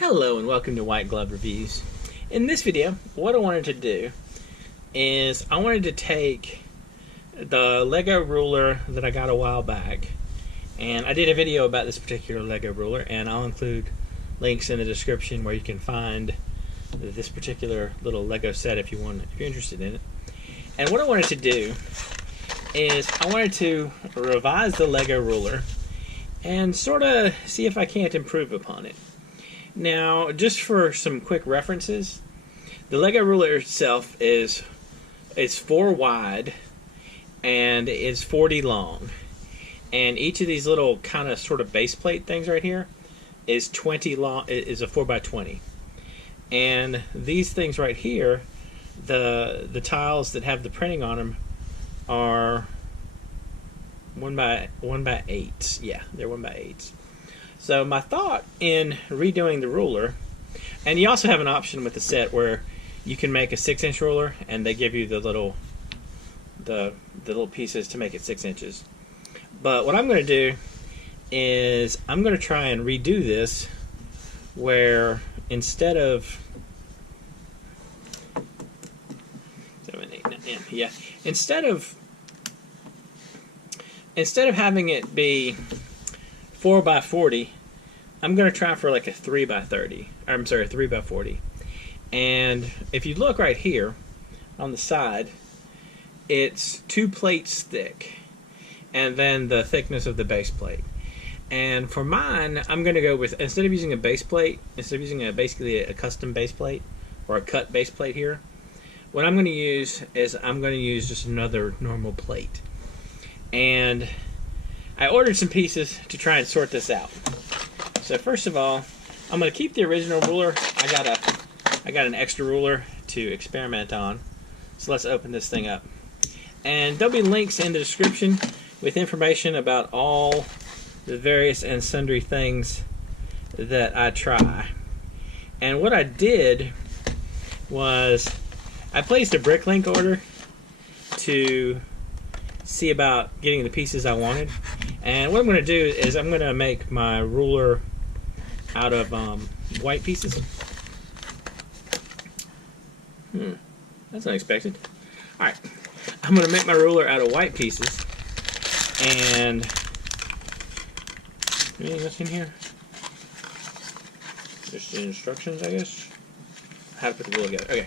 Hello and welcome to White Glove Reviews. In this video, what I wanted to do is I wanted to take the Lego ruler that I got a while back, and I did a video about this particular Lego ruler, and I'll include links in the description where you can find this particular little Lego set if you're interested in it. And what I wanted to do is I wanted to revise the Lego ruler and sort of see if I can't improve upon it. Now, just for some quick references, the Lego ruler itself is 4 wide and is 40 long, and each of these little kind of sort of base plate things right here is 20 long. Is a 4x20, and these things right here, the tiles that have the printing on them are 1x8. Yeah, they're 1x8. So my thought in redoing the ruler, and you also have an option with the set where you can make a 6-inch ruler, and they give you the little pieces to make it 6 inches. But what I'm going to do is I'm going to try and redo this, where instead of instead of having it be 4x40, I'm going to try for like a 3x30. I'm sorry, 3x40. And if you look right here on the side, it's 2 plates thick, and then the thickness of the base plate. And for mine, I'm going to go with, instead of using a base plate, instead of using basically a custom base plate or a cut base plate here, what I'm going to use is I'm going to use just another normal plate. And I ordered some pieces to try and sort this out. So first of all, I'm going to keep the original ruler. I got an extra ruler to experiment on. So let's open this thing up. And there'll be links in the description with information about all the various and sundry things that I try. And what I did was I placed a bricklink order to see about getting the pieces I wanted. And what I'm going to do is I'm going to make my ruler out of white pieces. That's unexpected. Alright, I'm going to make my ruler out of white pieces. And anything else in here? Just the instructions, I guess. How to put the ruler together. Okay,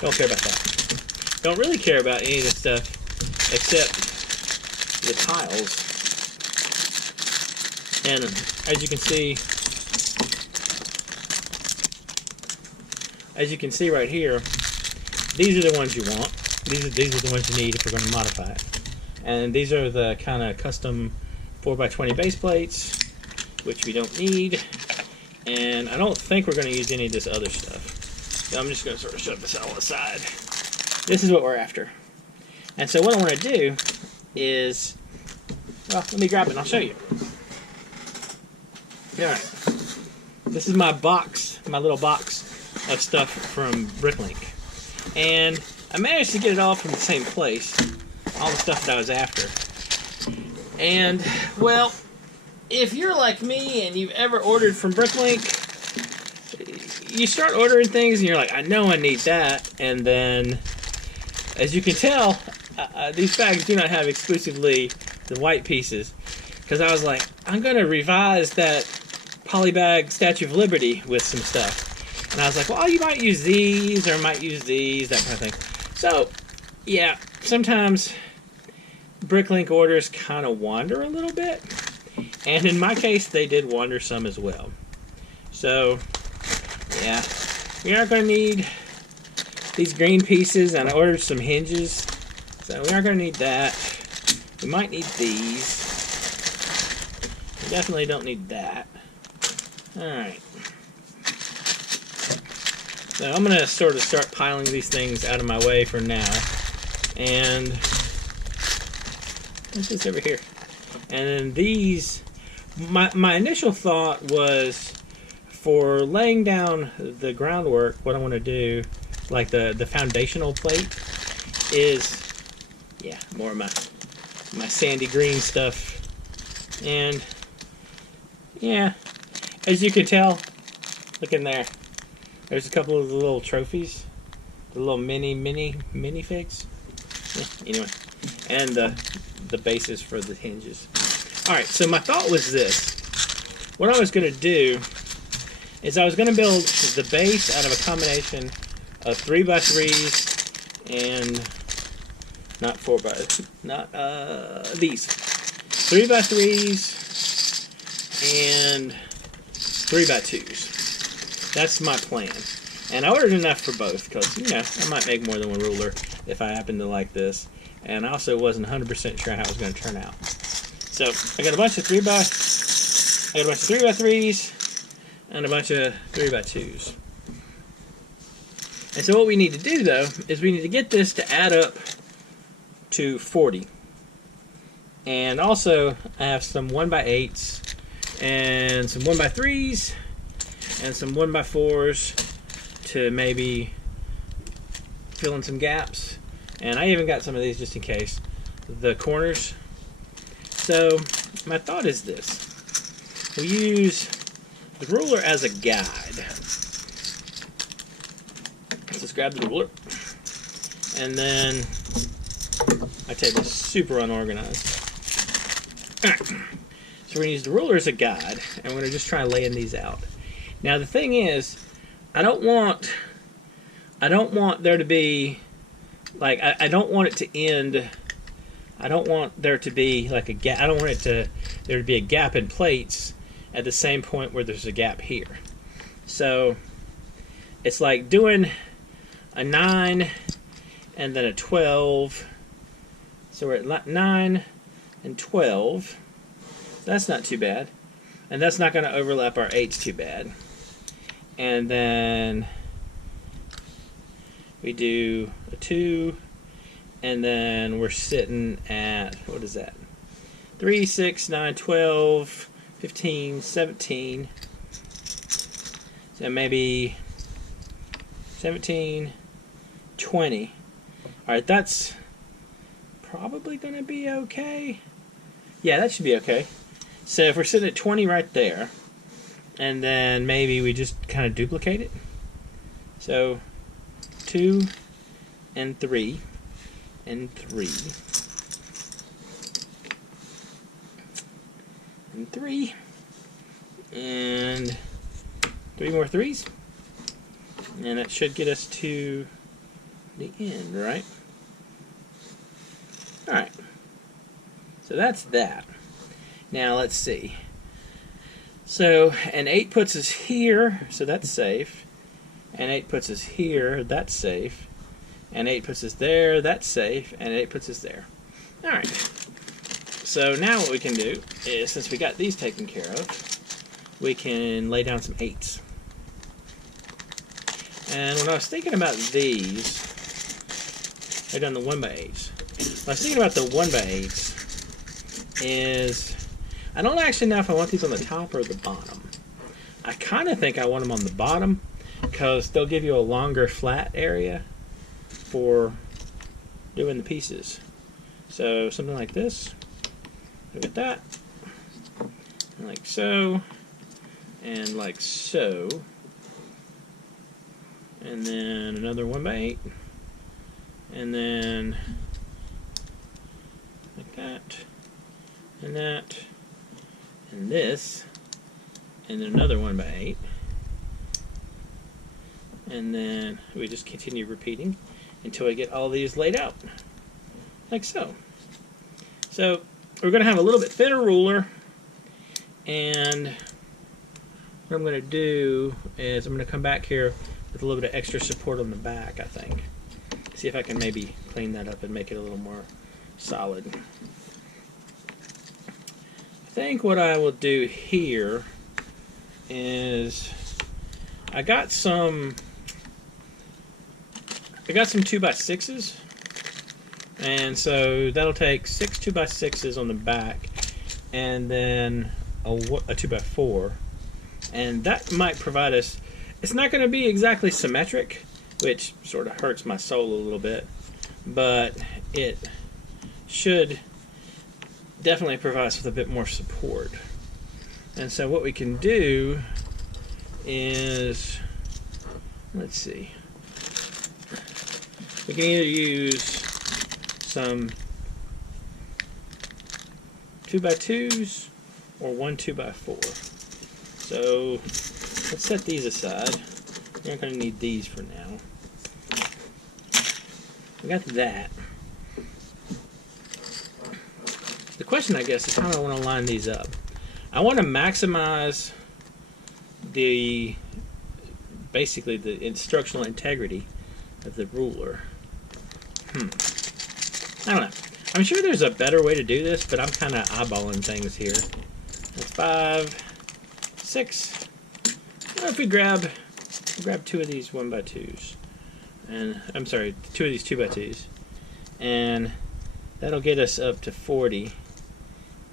don't care about that. Don't really care about any of this stuff except the tiles. And as you can see right here, these are the ones you want. These are the ones you need if we're going to modify it. And these are the kind of custom 4x20 base plates, which we don't need. And I don't think we're going to use any of this other stuff. So I'm just going to sort of shove this all aside. This is what we're after. And so what I want to do is, well, let me grab it and I'll show you. Alright, this is my box, my little box of stuff from Bricklink. And I managed to get it all from the same place, all the stuff that I was after. And, well, if you're like me and you've ever ordered from Bricklink, you start ordering things and you're like, I know I need that. And then, as you can tell, these bags do not have exclusively the white pieces. Because I was like, I'm going to revise that polybag Statue of Liberty with some stuff. And I was like, well, you might use these, or might use these, that kind of thing. So, yeah, sometimes Bricklink orders kind of wander a little bit. And in my case, they did wander some as well. So, yeah, we aren't going to need these green pieces, and I ordered some hinges. So we aren't going to need that. We might need these. We definitely don't need that. Alright. So I'm going to sort of start piling these things out of my way for now. And what's this over here? And then these, my initial thought was for laying down the groundwork, what I want to do, like the foundational plate, is, yeah, more of my sandy green stuff. And yeah, as you can tell, Look in there. There's a couple of the little trophies. The little mini figs. Yeah, anyway. And the bases for the hinges. Alright, so my thought was this. What I was going to do is I was going to build the base out of a combination of 3x3s and these 3x3s and 3x2s. That's my plan. And I ordered enough for both because, you know, I might make more than one ruler if I happen to like this. And I also wasn't 100% sure how it was going to turn out. So I got a bunch of 3x3s and a bunch of 3x2s. And so what we need to do, though, is we need to get this to add up to 40. And also, I have some 1x8s and some 1x3s and some 1x4s to maybe fill in some gaps. And I even got some of these just in case. The corners. So, my thought is this. We use the ruler as a guide. Let's just grab the ruler. And then, my table's super unorganized. Alright. So we're going to use the ruler as a guide, and we're going to just try laying these out. Now the thing is, I don't want there to be, like, I don't want it to end, I don't want there to be like a gap, I don't want there to be a gap in plates at the same point where there's a gap here. So it's like doing a 9 and then a 12. So we're at 9 and 12. That's not too bad. And that's not going to overlap our 8s too bad. And then we do a 2. And then we're sitting at, what is that? 3, 6, 9, 12, 15, 17. So maybe 17, 20. Alright, that's probably going to be okay. Yeah, that should be okay. So if we're sitting at 20 right there, and then maybe we just kind of duplicate it. So 2 and 3 and 3 and 3 and 3 more 3s, and that should get us to the end, right? Alright, so that's that. Now let's see. So an 8 puts us here, so that's safe. And 8 puts us here, that's safe. And 8 puts us there, that's safe. And 8 puts us there. Alright. So now what we can do is, since we got these taken care of, we can lay down some 8s. And when I was thinking about these, lay down the 1x8s. When I was thinking about the 1x8s is, I don't actually know if I want these on the top or the bottom. I kind of think I want them on the bottom because they'll give you a longer flat area for doing the pieces. So something like this. Look at that. Like so. And like so. And then another 1x8. And then like that. And that. And this, and then another 1x8, and then we just continue repeating until I get all these laid out, like so. So we're going to have a little bit thinner ruler, and what I'm going to do is I'm going to come back here with a little bit of extra support on the back, I think. See if I can maybe clean that up and make it a little more solid. I think what I will do here is I got some 2x6s, and so that'll take 6 2x6s on the back and then a 2x4, and that might provide us, it's not going to be exactly symmetric, which sort of hurts my soul a little bit, but it should definitely provide us with a bit more support. And so what we can do is, let's see, we can either use some 2x2s or one 2x4. So let's set these aside. We're not going to need these for now. We got that. The question, I guess, is how do I want to line these up? I want to maximize basically the instructional integrity of the ruler. I don't know. I'm sure there's a better way to do this, but I'm kind of eyeballing things here. That's 5, 6. What if we grab two of these 1x2s, and I'm sorry, two of these 2x2s, and that'll get us up to 40.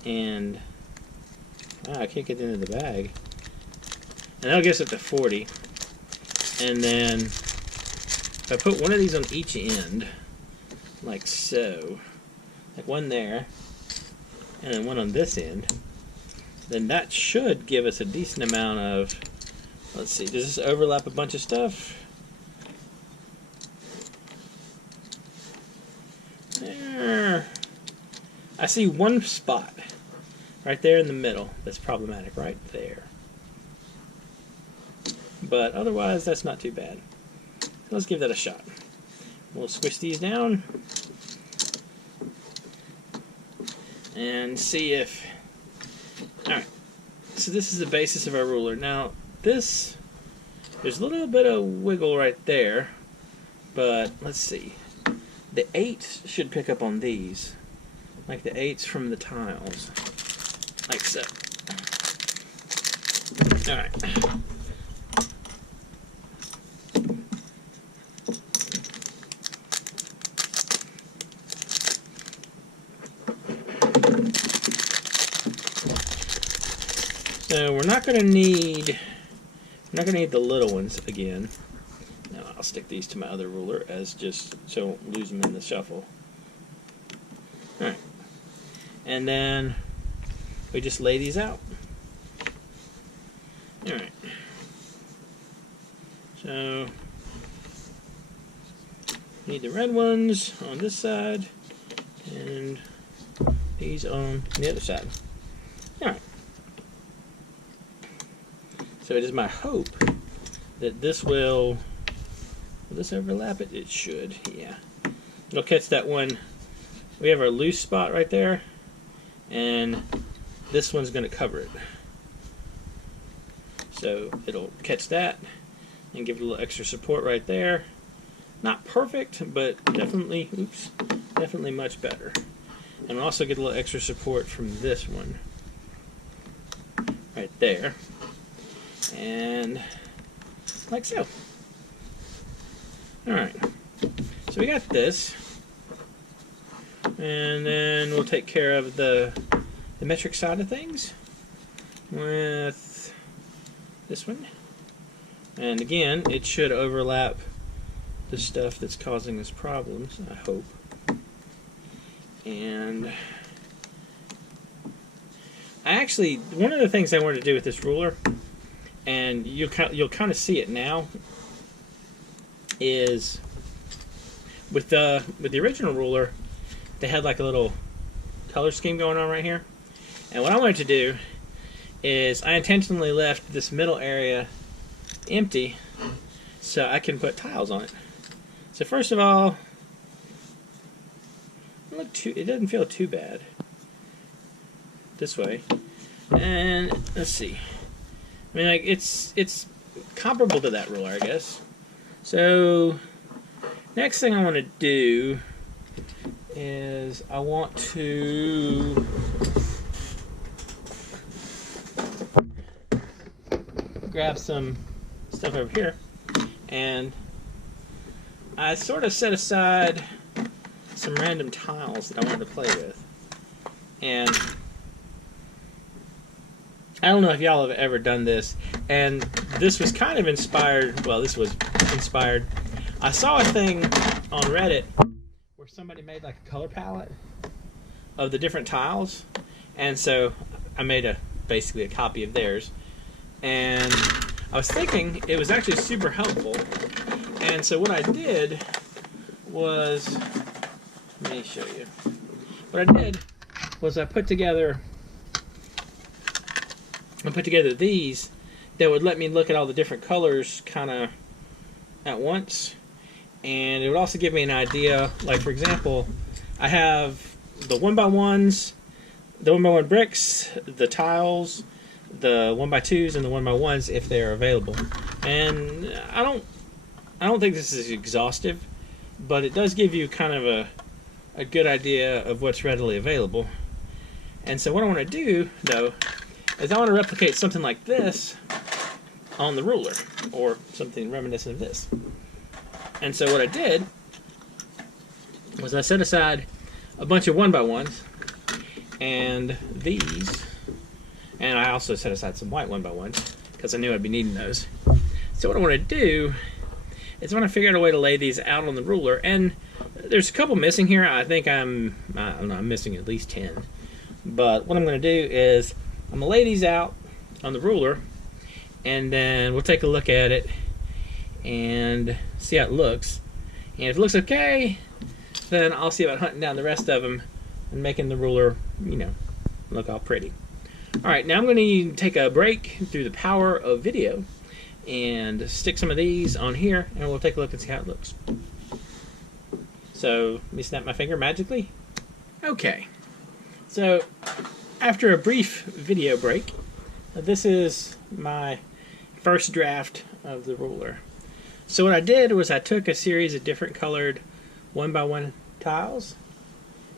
And wow, I can't get into the bag. And that'll get us up to 40. And then if I put one of these on each end, like so, like one there, and then one on this end, then that should give us a decent amount of, let's see, does this overlap a bunch of stuff? There. I see one spot right there in the middle that's problematic, right there. But otherwise, that's not too bad. So let's give that a shot. We'll squish these down and see if... Alright, so this is the basis of our ruler. Now, there's a little bit of wiggle right there, but let's see. The 8s should pick up on these, like the 8s from the tiles, like so. Alright. So we're not going to need the little ones again. Now I'll stick these to my other ruler as just so I won't lose them in the shuffle. Alright. And then we just lay these out. Alright. So need the red ones on this side and these on the other side. Alright. So it is my hope that this will this overlap it? It should, yeah. It'll catch that one. We have our loose spot right there, and this one's going to cover it. So it'll catch that and give it a little extra support right there. Not perfect, but definitely, definitely much better. And we'll also get a little extra support from this one right there. And like so. Alright, so we got this, and then we'll take care of the metric side of things with this one. And again, it should overlap the stuff that's causing us problems, I hope. And one of the things I wanted to do with this ruler, and you'll kind of see it now, is with the original ruler, they had like a little color scheme going on right here. And what I wanted to do is I intentionally left this middle area empty so I can put tiles on it. So first of all, it doesn't feel too bad this way. And let's see. I mean, like it's comparable to that ruler, I guess. So next thing I want to do is I want to grab some stuff over here, and I sort of set aside some random tiles that I wanted to play with. And I don't know if y'all have ever done this, and this was kind of inspired, well, this was inspired. I saw a thing on Reddit where somebody made like a color palette of the different tiles, and so I made basically a copy of theirs. And I was thinking it was actually super helpful. And so what I did was, let me show you. What I did was I put together these that would let me look at all the different colors kind of at once. And it would also give me an idea, like for example, I have the 1x1s, the 1x1 bricks, the tiles, the 1x2s, and the 1x1s if they're available. And I don't think this is exhaustive, but it does give you kind of a good idea of what's readily available. And so what I want to do, though, is I want to replicate something like this on the ruler, or something reminiscent of this. And so what I did was I set aside a bunch of 1x1s and these, and I also set aside some white 1x1s because I knew I'd be needing those. So what I want to do is I want to figure out a way to lay these out on the ruler, and there's a couple missing here. I think I'm missing at least 10. But what I'm going to do is I'm going to lay these out on the ruler, and then we'll take a look at it and see how it looks. And if it looks okay, then I'll see about hunting down the rest of them and making the ruler, you know, look all pretty. Alright, now I'm going to take a break through the power of video and stick some of these on here, and we'll take a look and see how it looks. So, let me snap my finger magically. Okay, so after a brief video break, this is my first draft of the ruler. So what I did was I took a series of different colored 1x1 tiles,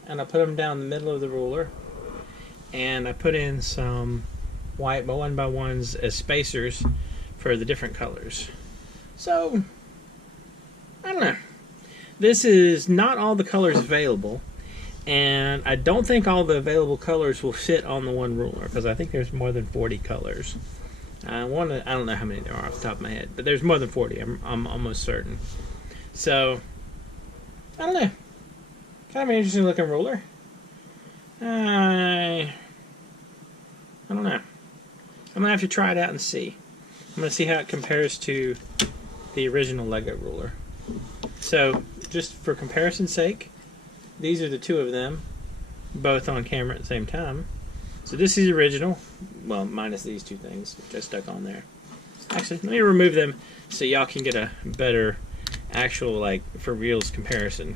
and I put them down the middle of the ruler, and I put in some white 1x1s as spacers for the different colors. So, I don't know. This is not all the colors available, and I don't think all the available colors will fit on the one ruler, because I think there's more than 40 colors. I don't know how many there are off the top of my head, but there's more than 40. I'm almost certain. So, I don't know. Kind of an interesting looking ruler. I don't know. I'm gonna have to try it out and see. I'm gonna see how it compares to the original Lego ruler. So, just for comparison's sake, these are the two of them, both on camera at the same time. So this is original, well, minus these two things which I stuck on there. Actually, let me remove them so y'all can get a better actual, like, for reals comparison.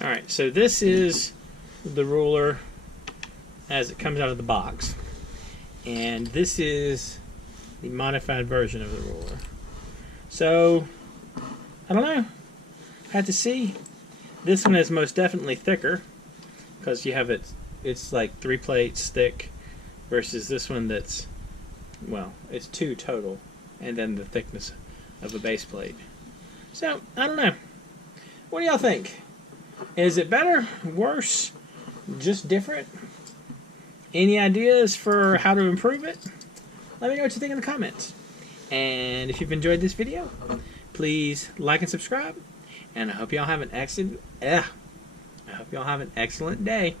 Alright, so this is the ruler as it comes out of the box. And this is the modified version of the ruler. So, I don't know. I have to see. This one is most definitely thicker, because you have it's like 3 plates thick, versus this one that's, well, it's 2 total, and then the thickness of a base plate. So, I don't know. What do y'all think? Is it better? Worse? Just different? Any ideas for how to improve it? Let me know what you think in the comments. And if you've enjoyed this video, please like and subscribe. And I hope y'all have an excellent day.